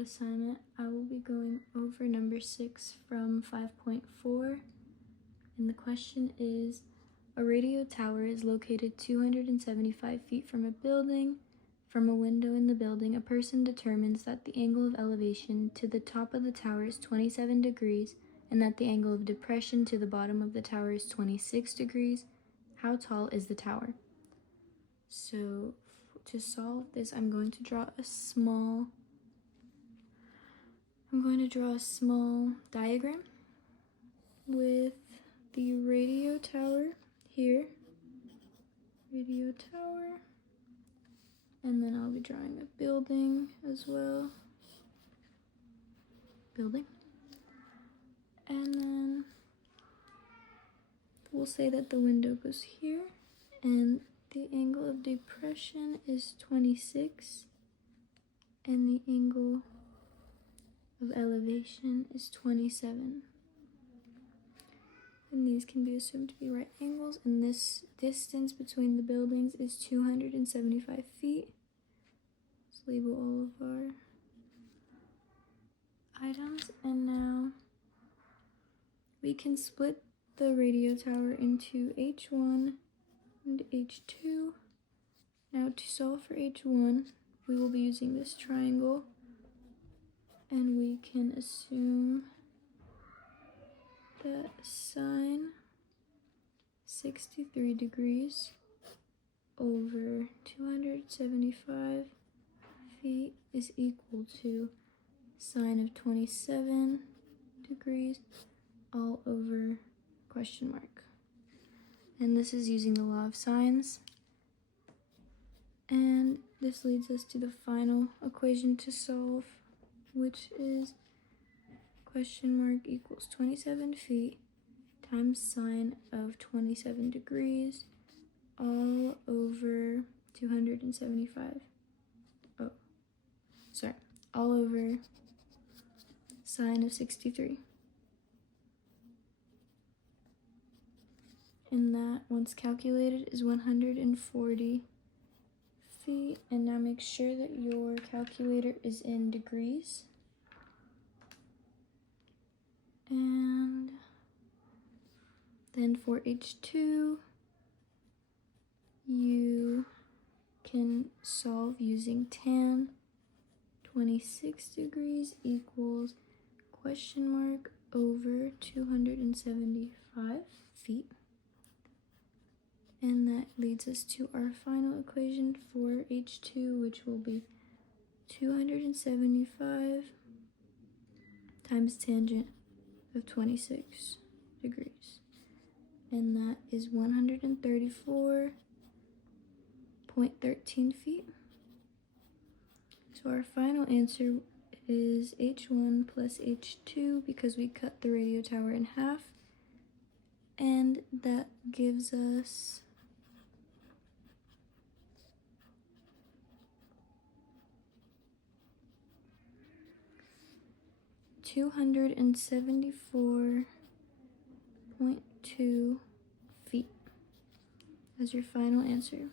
assignment, I will be going over number 6 from 5.4. And the question is, a radio tower is located 275 feet from a building. From a window in the building, a person determines that the angle of elevation to the top of the tower is 27 degrees and that the angle of depression to the bottom of the tower is 26 degrees. How tall is the tower? So to solve this, I'm going to draw a small diagram with the radio tower here, and then I'll be drawing a building as well, and then we'll say that the window goes here, and the angle of depression is 26, and the angle of elevation is 27. And these can be assumed to be right angles, and this distance between the buildings is 275 feet. Let's label all of our items, and now we can split the radio tower into H1 and H2. Now to solve for H1, we will be using this triangle, and we can assume that sine 63 degrees over 275 feet is equal to sine of 27 degrees all over question mark. And this is using the law of sines. And this leads us to the final equation to solve, which is question mark equals 27 feet times sine of 27 degrees all over 275. All over sine of 63. And that, once calculated, is 140 feet. And now make sure that your calculator is in degrees. And then for H2, you can solve using tan 26 degrees equals question mark over 275 feet. And that leads us to our final equation for H2, which will be 275 times tangent of 26 degrees. And that is 134.13 feet. So our final answer is H1 plus H2 because we cut the radio tower in half. And that gives us 274.2 feet as your final answer.